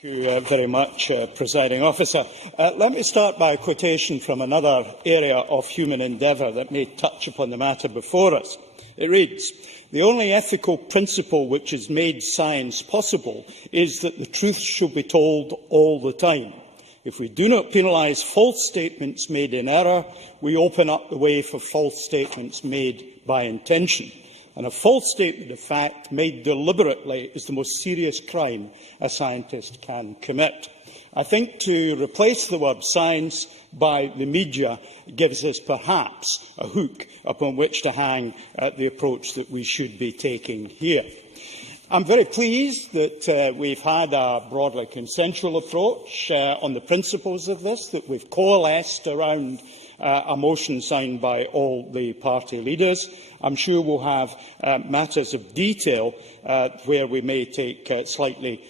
Thank you very much, Presiding Officer. Let me start by a quotation from another area of human endeavour that may touch upon the matter before us. It reads, "The only ethical principle which has made science possible is that the truth should be told all the time. If we do not penalise false statements made in error, we open up the way for false statements made by intention. And a false statement of fact made deliberately is the most serious crime a scientist can commit." I think to replace the word science by the media gives us perhaps a hook upon which to hang the approach that we should be taking here. I'm very pleased that we've had a broadly consensual approach on the principles of this, that we've coalesced around a motion signed by all the party leaders. I'm sure we'll have matters of detail where we may take a slightly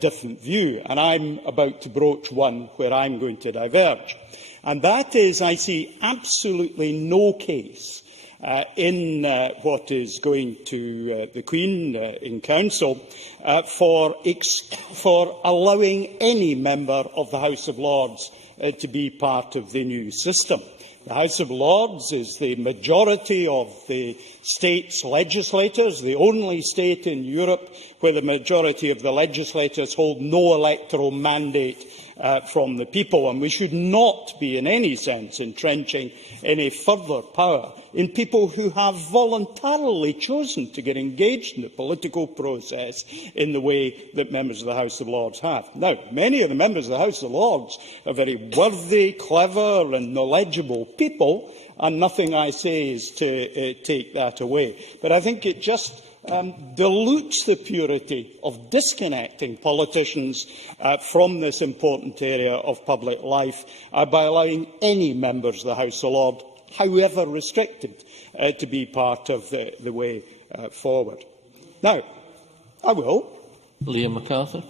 different view, and I'm about to broach one where I'm going to diverge. And that is, I see absolutely no case in what is going to the Queen in Council for allowing any member of the House of Lords to be part of the new system. The House of Lords is the majority of the state's legislators, the only state in Europe where the majority of the legislators hold no electoral mandate from the people, and we should not be in any sense entrenching any further power in people who have voluntarily chosen to get engaged in the political process in the way that members of the House of Lords have. Now, many of the members of the House of Lords are very worthy, clever and knowledgeable people, and nothing I say is to take that away. But I think it just dilutes the purity of disconnecting politicians from this important area of public life by allowing any members of the House of Lords, however restricted, to be part of the way forward. Now, I will. Liam MacArthur.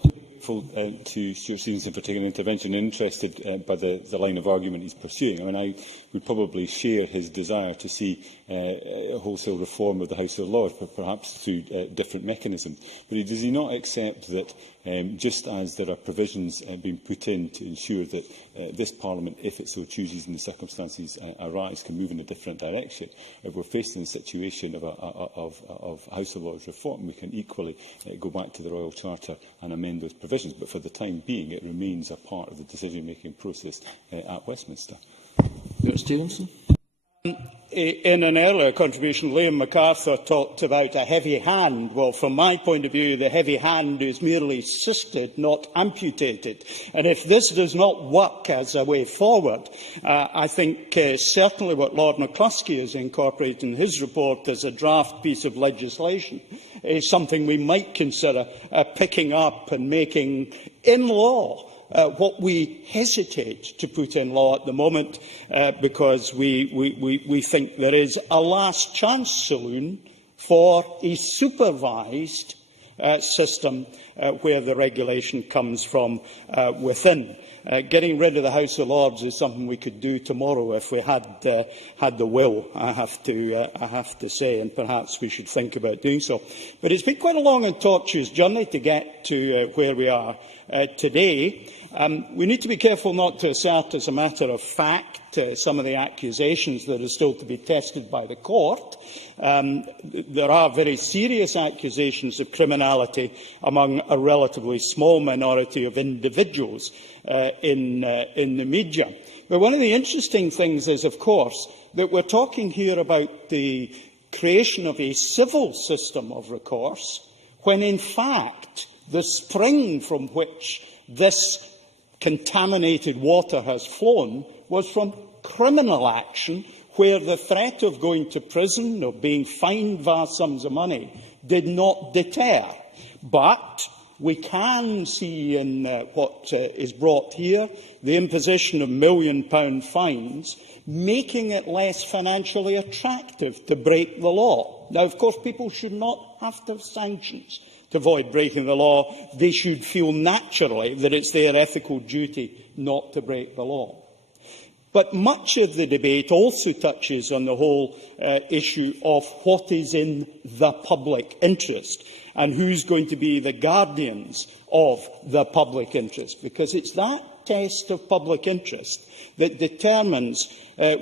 To Stewart Stevenson for taking an intervention, interested by the line of argument he's pursuing. I would probably share his desire to see a wholesale reform of the House of Lords, perhaps through different mechanisms. But does he not accept that, just as there are provisions being put in to ensure that this Parliament, if it so chooses and the circumstances arise, can move in a different direction, if we're faced in a situation of House of Lords reform, we can equally go back to the Royal Charter and amend those provisions? But for the time being, it remains a part of the decision-making process at Westminster. Stevenson. In an earlier contribution, Liam MacArthur talked about a heavy hand. Well, from my point of view, the heavy hand is merely assisted, not amputated. And if this does not work as a way forward, I think certainly what Lord McCluskey has incorporated in his report as a draft piece of legislation is something we might consider picking up and making in law. What we hesitate to put in law at the moment because we think there is a last chance saloon for a supervised system where the regulation comes from within. Getting rid of the House of Lords is something we could do tomorrow if we had the will, I have to say, and perhaps we should think about doing so. But it's been quite a long and tortuous journey to get to where we are today. We need to be careful not to assert as a matter of fact some of the accusations that are still to be tested by the court. There are very serious accusations of criminality among a relatively small minority of individuals in the media. But one of the interesting things is, of course, that we're talking here about the creation of a civil system of recourse, when in fact the spring from which this contaminated water has flown was from criminal action, where the threat of going to prison or being fined vast sums of money did not deter. But we can see in what is brought here the imposition of million-pound fines, making it less financially attractive to break the law. Now, of course, people should not have to have sanctions to avoid breaking the law. They should feel naturally that it's their ethical duty not to break the law. But much of the debate also touches on the whole issue of what is in the public interest. and who's going to be the guardians of the public interest, because it's that test of public interest that determines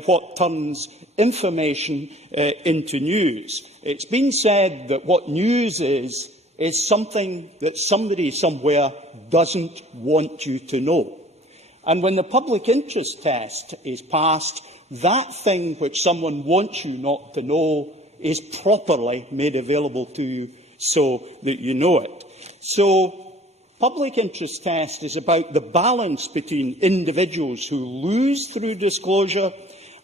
what turns information into news. It's been said that what news is something that somebody somewhere doesn't want you to know. And when the public interest test is passed, that thing which someone wants you not to know is properly made available to you so that you know it. So, public interest test is about the balance between individuals who lose through disclosure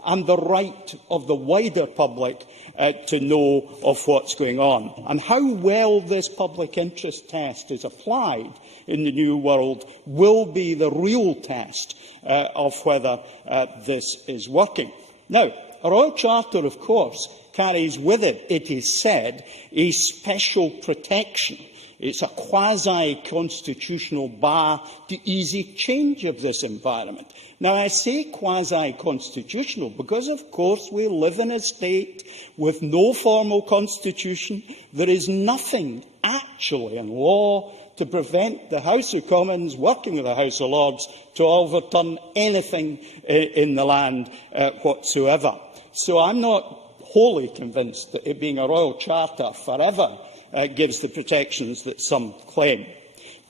and the right of the wider public to know of what's going on. And how well this public interest test is applied in the new world will be the real test of whether this is working. Now, a Royal Charter, of course, carries with it, it is said, a special protection. It's a quasi-constitutional bar to easy change of this environment. Now, I say quasi-constitutional because, of course, we live in a state with no formal constitution. There is nothing actually in law to prevent the House of Commons, working with the House of Lords, to overturn anything in the land whatsoever. So I'm not wholly convinced that it being a Royal Charter forever gives the protections that some claim.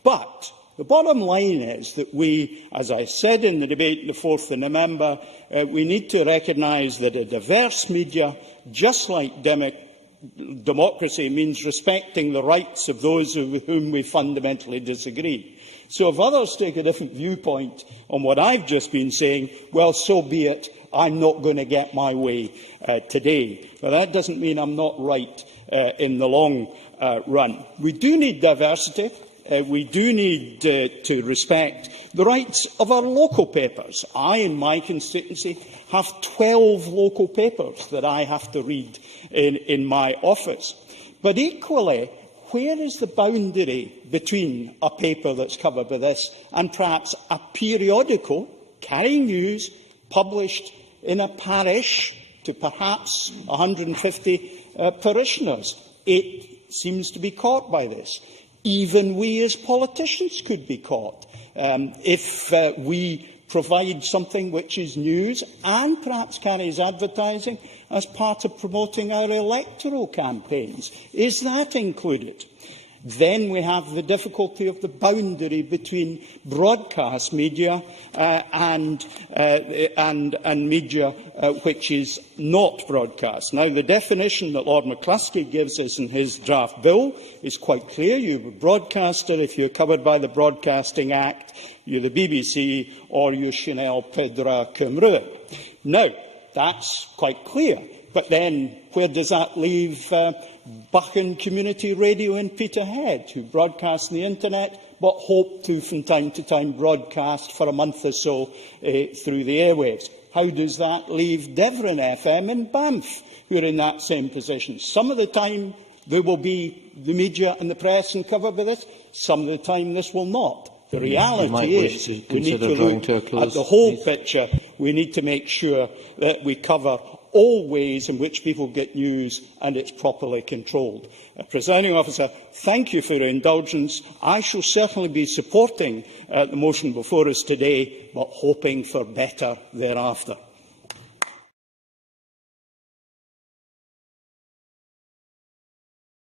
But the bottom line is that we, as I said in the debate on the 4th of November, we need to recognise that a diverse media, just like democracy, means respecting the rights of those with whom we fundamentally disagree. So if others take a different viewpoint on what I've just been saying, well, so be it. I'm not going to get my way today. But that doesn't mean I'm not right in the long run. We do need diversity. We do need to respect the rights of our local papers. I, in my constituency, have 12 local papers that I have to read in my office. But equally, where is the boundary between a paper that's covered by this and perhaps a periodical carrying news published in a parish to perhaps 150 parishioners? It seems to be caught by this. Even we as politicians could be caught if we provide something which is news and perhaps carries advertising as part of promoting our electoral campaigns. Is that included? Then we have the difficulty of the boundary between broadcast media and media which is not broadcast. Now, the definition that Lord McCluskey gives us in his draft bill is quite clear. You're a broadcaster if you're covered by the Broadcasting Act, you're the BBC, or you're Chanel Pedra Cymru. Now, that's quite clear. But then, where does that leave Buchan Community Radio in Peterhead, who broadcast on the internet, but hope to, from time to time, broadcast for a month or so through the airwaves? How does that leave Devon FM in Banff, who are in that same position? Some of the time, there will be the media and the press and covered by this. Some of the time, this will not. The reality is we need to look at the whole picture. We need to make sure that we cover all ways in which people get news and it's properly controlled. Presiding Officer, thank you for your indulgence. I shall certainly be supporting the motion before us today, but hoping for better thereafter.